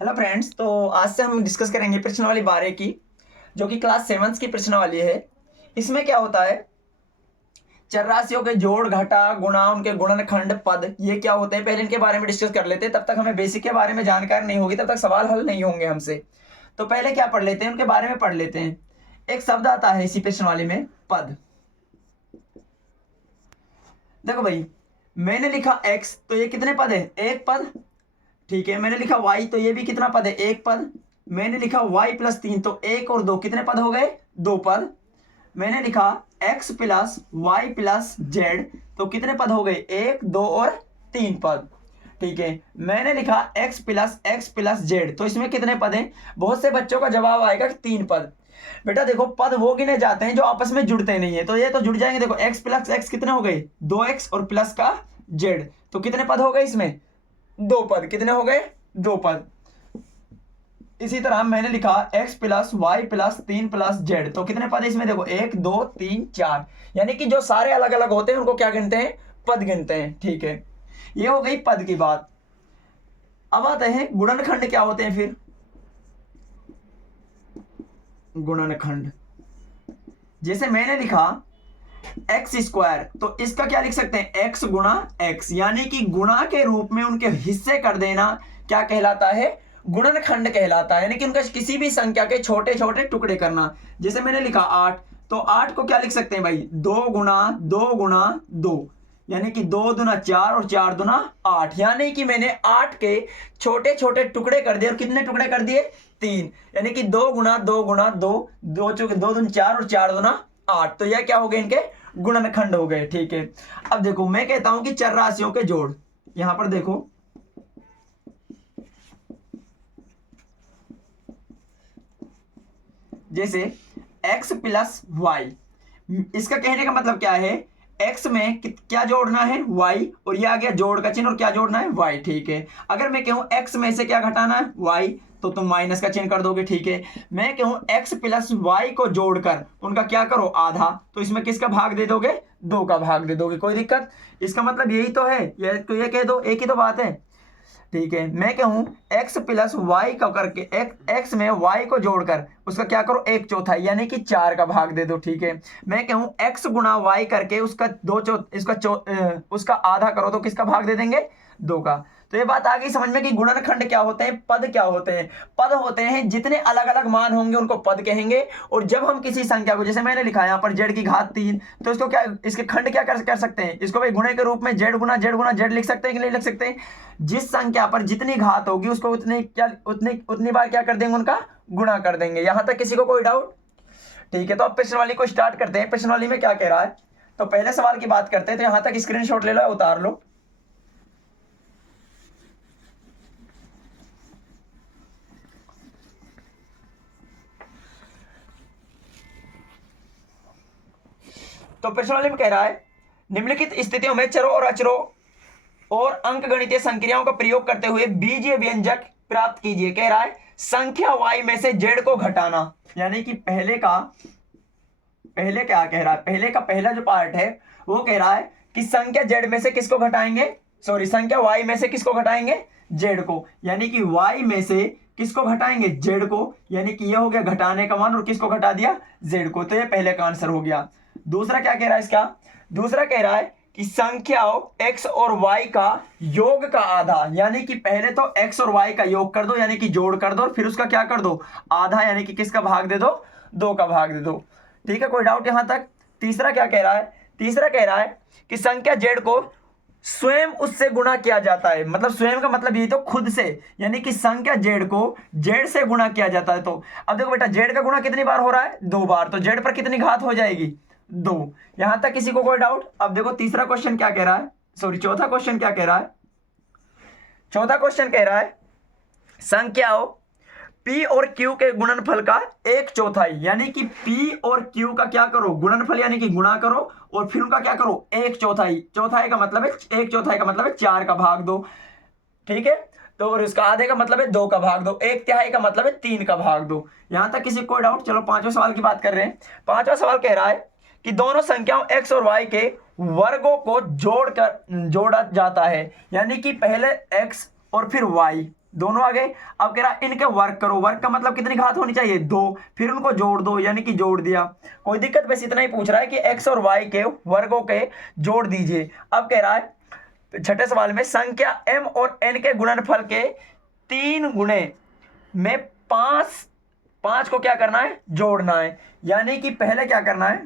Hello friends, तो आज से हम डिस्कस करेंगे प्रश्नावली 12 की, जो कि क्लास 7 की प्रश्नावली है। इसमें क्या होता है, चर राशियों के जोड़, घटा, गुणा, उनके गुणनखंड, पद, ये क्या होते हैं पहले इनके बारे में डिस्कस कर लेते हैं। तब तक हमें बेसिक के बारे में जानकारी नहीं होगी, तब तक सवाल हल नहीं होंगे हमसे। तो पहले क्या पढ़ लेते हैं, उनके बारे में पढ़ लेते हैं। एक शब्द आता है इसी प्रश्नावली में, पद। देखो भाई, मैंने लिखा x, तो ये कितने पद है? एक पद। ठीक है, मैंने लिखा y, तो ये भी कितना पद है? एक पद। मैंने लिखा y+3, तो एक और दो कितने पद हो गए? दो पद। मैंने लिखा x+y+z, तो कितने पद हो गए? एक, दो और तीन पद। ठीक है, मैंने लिखा x+x+z, तो इसमें कितने पद हैं? बहुत से बच्चों का जवाब आएगा कि तीन पद। बेटा देखो, पद वो गिने जाते हैं जो आपस में जुड़ते नहीं है, तो ये तो जुड़ जाएंगे। देखो x+x कितने हो गए? 2x, और प्लस का z, तो कितने पद हो गए इसमें? दो पद। कितने हो गए? दो पद। इसी तरह मैंने लिखा x+y+3+z, तो कितने पद है इसमें? देखो 1 2 3 4, यानी कि जो सारे अलग अलग होते हैं उनको क्या गिनते हैं? पद गिनते हैं। ठीक है, ये हो गई पद की बात। अब आते हैं गुणनखंड क्या होते हैं। फिर गुणनखंड, जैसे मैंने लिखा x², तो इसका क्या लिख सकते हैं? x गुणा x, यानी कि गुणा के रूप में उनके हिस्से कर देना क्या कहलाता है? गुणनखंड कहलाता है। यानी कि उनका किसी भी संख्या के छोटे छोटे टुकड़े करना। जैसे मैंने लिखा 8, तो 8 को क्या लिख सकते हैं भाई? 2 गुणा 2 गुणा 2, यानी कि 2 दूना 4 और 4 दूना 8, यानी कि मैंने 8 के छोटे छोटे टुकड़े कर दिए। और कितने टुकड़े कर दिए? 3, यानी कि 2 गुणा 2 गुणा 2, 2 दूना 4 और 4 दूना 8, तो यह क्या हो गए? इनके गुणनखंड हो गए। ठीक है, अब देखो मैं कहता हूं कि चर राशियों के जोड़। यहां पर देखो, जैसे x+y, इसका कहने का मतलब क्या है? x में क्या जोड़ना है? y, और ये आ गया जोड़ का चिन्ह, और क्या जोड़ना है? y। ठीक है, अगर मैं कहूं x में से क्या घटाना है? y, तो तुम माइनस का चिन्ह कर दोगे। ठीक है, मैं कहूं x+y को जोड़कर उनका क्या करो? आधा, तो इसमें किसका भाग दे दोगे? दो का भाग दे दोगे। कोई दिक्कत? इसका मतलब यही तो है, ये कह दो, एक ही तो बात है। ठीक है, मैं कहूं x+y का करके x में y को जोड़कर उसका क्या करो? एक चौथाई, यानी कि 4 का भाग दे दो। ठीक है, मैं कहूं x गुणा y करके उसका उसका आधा करो, तो किसका भाग दे देंगे? 2 का। तो ये बात आ गई समझ में कि गुणनखंड क्या होते हैं, पद क्या होते हैं। पद होते हैं जितने अलग अलग मान होंगे उनको पद कहेंगे। और जब हम किसी संख्या को, जैसे मैंने लिखा यहाँ पर z3, तो इसको क्या, इसके खंड क्या कर सकते हैं? इसको भाई गुणे के रूप में z गुणा z गुणा z लिख सकते हैं कि नहीं लिख सकते? जिस संख्या पर जितनी घात होगी उसको उतनी बार क्या कर देंगे? उनका गुणा कर देंगे। यहां तक किसी को कोई डाउट? ठीक है, तो अब प्रश्नावली को स्टार्ट करते हैं। प्रश्नावली में क्या कह रहा है, तो पहले सवाल की बात करते हैं। तो यहां तक स्क्रीनशॉट ले लो, उतार लो। तो प्रश्नावली में कह रहा है, निम्नलिखित स्थितियों में चरों और अचरों और अंकगणितीय संक्रियाओं का प्रयोग करते हुए बीजीय व्यंजक प्राप्त कीजिए। कह रहा है संख्या y में से z को घटाना, यानी कि पहले क्या कह रहा है? पहले का पहला जो पार्ट है वो कह रहा है कि संख्या z में से किसको घटाएंगे? सॉरी, संख्या y में से किसको घटाएंगे? z को, यानी कि y में से किसको घटाएंगे? z को, यानी कि ये हो गया घटाने का मान, और किसको घटा दिया? z को। तो ये पहले का आंसर हो गया। दूसरा क्या कह रहा है इसका? दूसरा कह रहा है कि संख्याओं x और y का योग का आधा, यानी कि पहले तो x और y का योग कर दो, यानी कि जोड़ कर दो, और फिर उसका क्या कर दो? आधा, यानी कि किसका भाग दे दो? 2 का भाग दे दो। ठीक है, कोई डाउट यहां तक? तीसरा क्या कह रहा है? तीसरा कह रहा है कि संख्या z को स्वयं उससे गुणा किया जाता है। मतलब स्वयं का मतलब यही तो खुद से, यानी कि संख्या z को z से गुणा किया जाता है। तो अब देखो बेटा, z का गुणा कितनी बार हो रहा है? 2 बार, तो z पर कितनी घात हो जाएगी? 2। यहां तक किसी को कोई डाउट? अब देखो तीसरा क्वेश्चन क्या कह रहा है, सॉरी चौथा क्वेश्चन क्या कह रहा है? चौथा क्वेश्चन कह रहा है संख्याओं p और q के गुणनफल का एक चौथाई, यानी कि p और q का क्या करो? गुणनफल, यानी कि गुणा करो, और फिर उनका क्या करो? एक चौथाई। चौथाई का मतलब है, एक चौथाई का मतलब है 4 का भाग दो। ठीक है, तो और इसका आधे का मतलब है 2 का भाग दो। एक तिहाई का मतलब है 3 का भाग दो। यहां तक किसी को कोई डाउट? चलो पांचवें सवाल की बात कर रहे हैं। पांचवा सवाल कह रहा है कि दोनों संख्याओं x और y के वर्गों को जोड़ा जाता है, यानी कि पहले x और फिर y दोनों आ गए। अब कह रहा है इनके वर्क करो, वर्क का मतलब कितनी घात होनी चाहिए 2, फिर उनको जोड़ दो यानी कि जोड़ दिया, कोई दिक्कत, बस इतना ही पूछ रहा है कि x और y के वर्गों के जोड़ दीजिए। अब कह रहा है छठे सवाल में संख्या m और n के गुणनफल के 3 गुणे में 5 को क्या करना है, जोड़ना है। यानी कि पहले क्या करना है,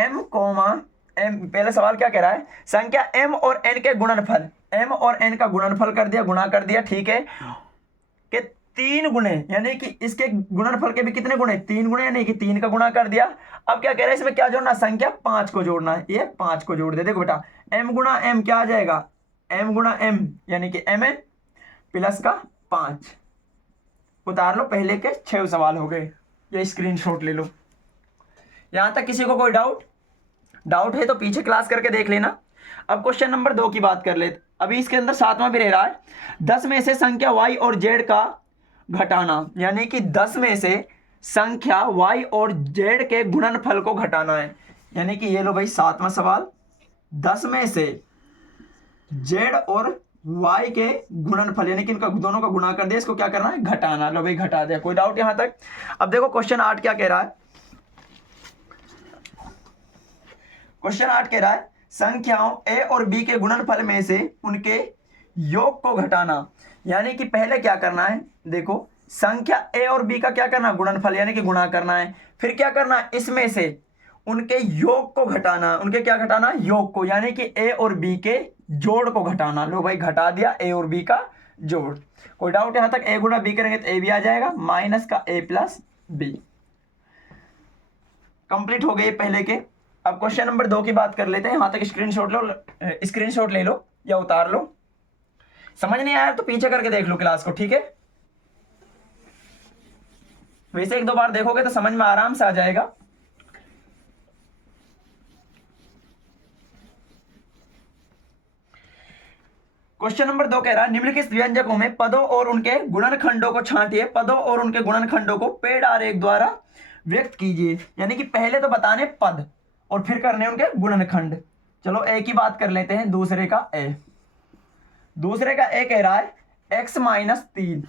m कोमा m, पहले सवाल क्या कह रहा है, संख्या m और n के गुणनफल, m और n का गुणनफल कर दिया, गुणा कर दिया, ठीक है, कि 3 गुणे यानी कि इसके गुणनफल के भी कितने गुणे, 3 गुणे, यानी कि 3 का गुणा कर दिया। अब क्या कह रहा है, इसमें क्या जोड़ना, संख्या 5 को जोड़ना है, ये 5 को जोड़ दे। देखो बेटा m गुणा m क्या आ जाएगा, m गुणा m यानी कि mn प्लस का 5, उतार लो, पहले के 6 सवाल हो गए, ये स्क्रीनशॉट ले लो। यहां तक किसी को कोई डाउट है तो पीछे क्लास करके देख लेना। अब क्वेश्चन नंबर 2 की बात कर ले, अभी इसके अंदर 7वां भी रह रहा है, 10 में से संख्या y और z का घटाना, यानी कि 10 में से संख्या y और z के गुणनफल को घटाना है। यानी कि ये लो भाई 7वां सवाल, 10 में से z और y के गुणनफल यानी कि इनका दोनों का गुणा कर दिया, इसको क्या करना है, घटाना। लो भाई घटा दिया, कोई डाउट यहां तक। अब देखो क्वेश्चन 8 क्या कह रहा है, क्वेश्चन 8 कह रहा है संख्याओं a और b के गुणनफल में से उनके योग को घटाना। यानी कि पहले क्या करना है, देखो संख्या a और b का क्या करना, गुणनफल यानी कि गुणा करना है, फिर क्या करना है, इसमें से उनके योग को घटाना, उनके क्या घटाना, योग को, यानी कि a और b के जोड़ को घटाना। लो भाई घटा दिया a और b का जोड़। कोई डाउट यहां तक, a गुणा b करेंगे तो a भी आ जाएगा, माइनस का a प्लस b। कंप्लीट हो गए पहले के। अब क्वेश्चन नंबर 2 की बात कर लेते हैं, यहां तक स्क्रीनशॉट ले लो या उतार लो। समझ नहीं आया तो पीछे करके देख लो क्लास को, ठीक है, वैसे 1-2 बार देखोगे तो समझ में आराम से आ जाएगा। क्वेश्चन नंबर 2 कह रहा है निम्नलिखित व्यंजकों में पदों और उनके गुणनखंडों को छांटिए, पदों और उनके गुणनखंडों को पेड़ आरेख द्वारा व्यक्त कीजिए। यानी कि पहले तो बताने पद और फिर करने उनके गुणनखंड। चलो ए की बात कर लेते हैं, दूसरे का ए कह रहा है x माइनस 3,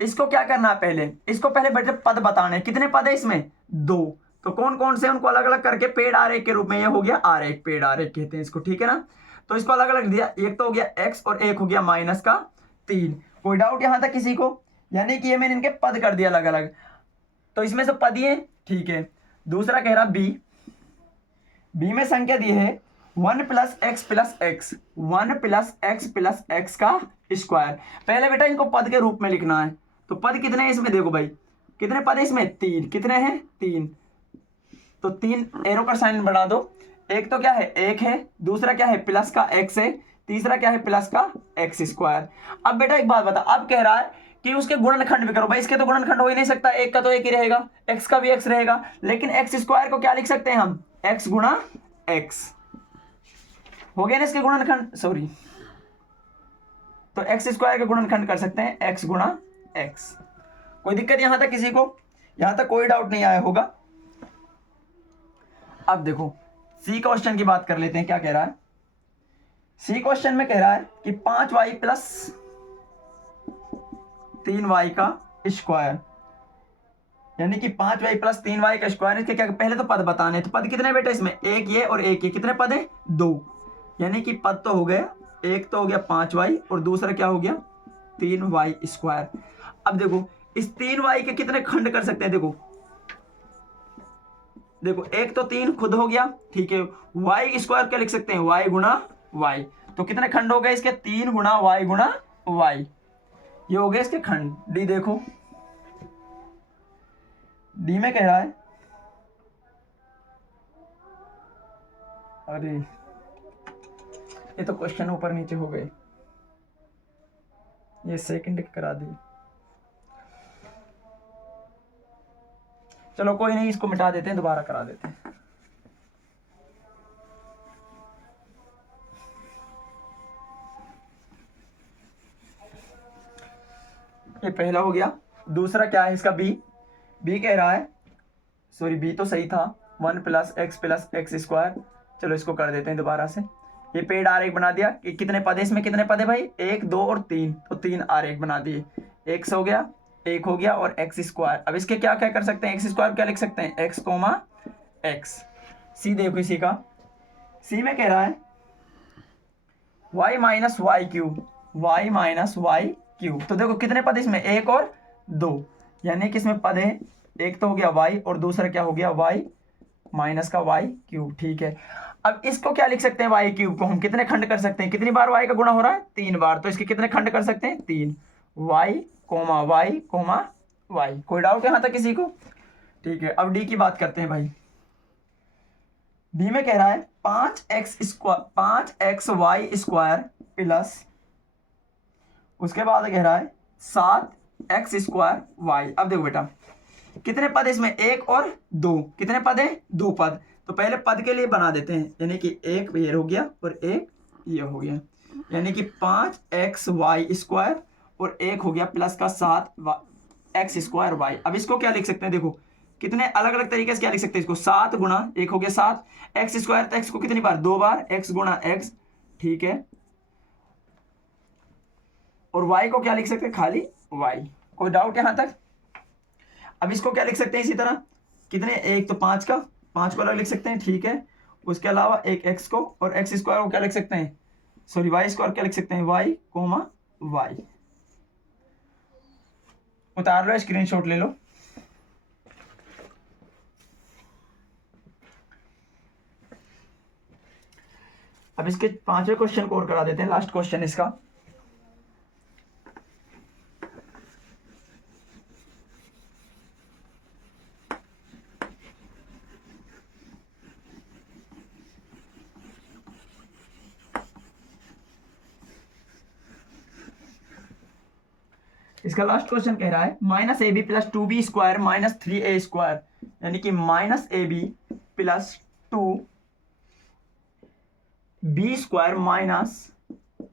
इसको क्या करना है, पहले इसको पहले बेटे पद बताने, कितने पद है इसमें, 2, तो कौन कौन से उनको अलग अलग करके पेड़ आरेख के रूप में, ये हो गया आरेख, पेड़ आरेख कहते हैं इसको, ठीक है ना। तो इसको अलग अलग दिया, एक तो हो गया x और एक हो गया माइनस का 3। कोई डाउट यहां तक किसी को, यानी कि ये मैंने इनके पद कर दिया अलग अलग, तो इसमें से पद ये, ठीक है। दूसरा कह रहा बी में संख्या दी है 1 plus x plus x, 1 plus x plus x का स्क्वायर। पहले बेटा इनको पद के रूप में लिखना है, तो पद कितने हैं इसमें, देखो भाई कितने पद है इसमें, 3, कितने हैं 3, तो 3 एरो का साइन बढ़ा दो, एक तो क्या है 1 है, दूसरा क्या है प्लस का x है, तीसरा क्या है प्लस का एक्स स्क्वायर। अब बेटा एक बात बता, अब कह रहा है कि उसके गुणनखंड भी करो, भाई इसके तो गुणनखंड हो ही नहीं सकता, एक का तो एक ही रहेगा, x का भी x रहेगा, लेकिन एक्स स्क्वायर को क्या लिख सकते हैं हम, x गुणा x, हो गया ना इसके गुणनखंड, सॉरी, तो एक्स स्क्वायर के गुणनखंड कर सकते हैं x गुणा x। कोई दिक्कत यहां तक किसी को, यहां तक कोई डाउट नहीं आया होगा। अब देखो सी क्वेश्चन की बात कर लेते हैं, क्या कह रहा है, सी क्वेश्चन में कह रहा है कि 5y प्लस 3y का स्क्वायर, यानी कि 5y प्लस 3y का स्क्वायर, इसके क्या पहले तो पद बताने, तो पद कितने बेटे इसमें, एक ये और एक ये, कितने पद है 2, यानी कि पद तो हो गया, एक तो हो गया 5y और दूसरा क्या हो गया 3y स्क्वायर। अब देखो इस 3y के कितने खंड कर सकते हैं, देखो एक तो 3 खुद हो गया, ठीक है, y स्क्वायर क्या लिख सकते हैं, y गुणा y, तो कितने खंड हो गए इसके, 3 गुणा y गुणा y, ये हो गए इसके खंड। डी देखो, डी में कह रहा है, अरे ये तो क्वेश्चन ऊपर नीचे हो गए, ये सेकंड करा दी, चलो कोई नहीं, इसको मिटा देते हैं, दोबारा करा देते हैं। ये पहला हो गया, दूसरा क्या है इसका बी कह रहा है, सॉरी बी तो सही था, 1 प्लस एक्स स्क्वायर, चलो इसको कर देते हैं दोबारा से, ये पेड़ आरेख बना दिया कि कितने पद है इसमें, कितने पद है भाई, 1 2 और 3, तो 3 आरेख बना दिए, x हो गया, 1 हो गया और x स्क्वायर। अब इसके क्या क्या कर सकते हैं, x स्क्वायर क्या लिख सकते हैं, x कोमा x। सी देखो इसी का, सी में कह रहा है y minus y cube, y minus y cube. तो देखो कितने पद इसमें, 1 और 2, यानी कि इसमें पद है, एक तो हो गया y और दूसरा क्या हो गया, y माइनस का वाई क्यूब। ठीक है, अब इसको क्या लिख सकते हैं, वाई क्यूब को हम कितने खंड कर सकते हैं, कितनी बार वाई का गुणा हो रहा है, 3 बार, तो इसके कितने खंड कर सकते हैं, 3, y comma y comma y. कोई डाउट यहां तक किसी को? ठीक है, अब डी की बात करते हैं भाई। डी में कह रहा है 5x वाई स्क्वायर प्लस, उसके बाद कह रहा है 7x स्क्वायर वाई। अब देखो बेटा कितने पद है इसमें, 1 और 2, कितने पद है, 2 पद। तो पहले पद के लिए बना देते हैं, यानी कि एक ये हो गया और एक ये हो गया, यानी कि 5x वाई स्क्वायर और एक हो गया प्लस का 7x स्क्वायर वाई। अब इसको क्या लिख सकते हैं, देखो कितने अलग अलग तरीके से क्या लिख सकते हैं इसको, 7 गुणा 1 हो गया 7, x स्क्वायर, तो x को कितनी बार, 2 बार, x गुणा x। ठीक है, और y को क्या लिख सकते हैं, खाली y। कोई डाउट यहां तक? अब इसको क्या लिख सकते हैं इसी तरह, कितने, एक तो 5 का, 5 को अलग लिख सकते हैं। ठीक है, उसके अलावा एक x को और x स्क्वायर को क्या लिख सकते हैं, सॉरी y स्क्वायर क्या लिख सकते हैं, y कोमा y। उतार लो, स्क्रीनशॉट ले लो। अब इसके 5वें क्वेश्चन को और करा देते हैं, लास्ट क्वेश्चन इसका। इसका लास्ट क्वेश्चन कह रहा है minus a b plus 2b square minus 3a square, यानी कि minus a b plus 2b square minus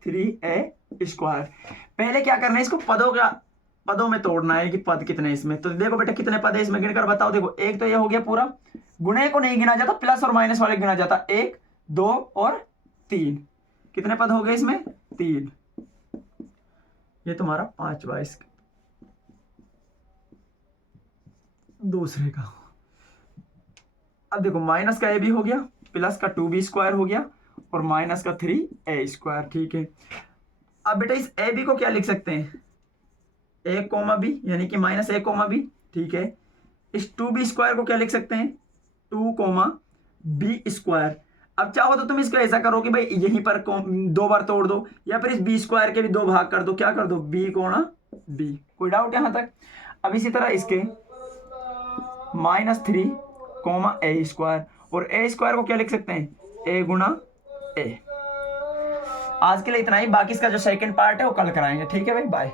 3a square. पहले क्या करना है, इसको पदों में तोड़ना है कि पद कितने इसमें। तो देखो बेटा कितने पद है इसमें, गिनकर बताओ। देखो एक तो ये हो गया पूरा, गुणे को नहीं गिना जाता, प्लस और माइनस वाले गिना जाता, 1 2 और 3। कितने पद हो गए इसमें, 3। ये तुम्हारा 5वां इसका दूसरे का। अब देखो माइनस का ए भी हो गया, प्लस का 2b स्क्वायर हो गया और माइनस का 3a स्क्वायर। ठीक है, अब बेटा इस ए बी को क्या लिख सकते हैं, a कोमा बी, यानी कि माइनस a कोमा बी। ठीक है, इस 2b स्क्वायर को क्या लिख सकते हैं, 2 कोमा b स्क्वायर। अब चाहो तो तुम इसको ऐसा करो कि भाई यहीं पर 2 बार तोड़ दो, या फिर इस b स्क्वायर के भी 2 भाग कर दो, क्या कर दो, b कोणा b। कोई डाउट यहां तक? अब इसी तरह इसके -3 कोमा a स्क्वायर, और a स्क्वायर को क्या लिख सकते हैं, a गुणा a। आज के लिए इतना ही, बाकी इसका जो सेकंड पार्ट है वो कल कराएंगे। ठीक है भाई, बाय।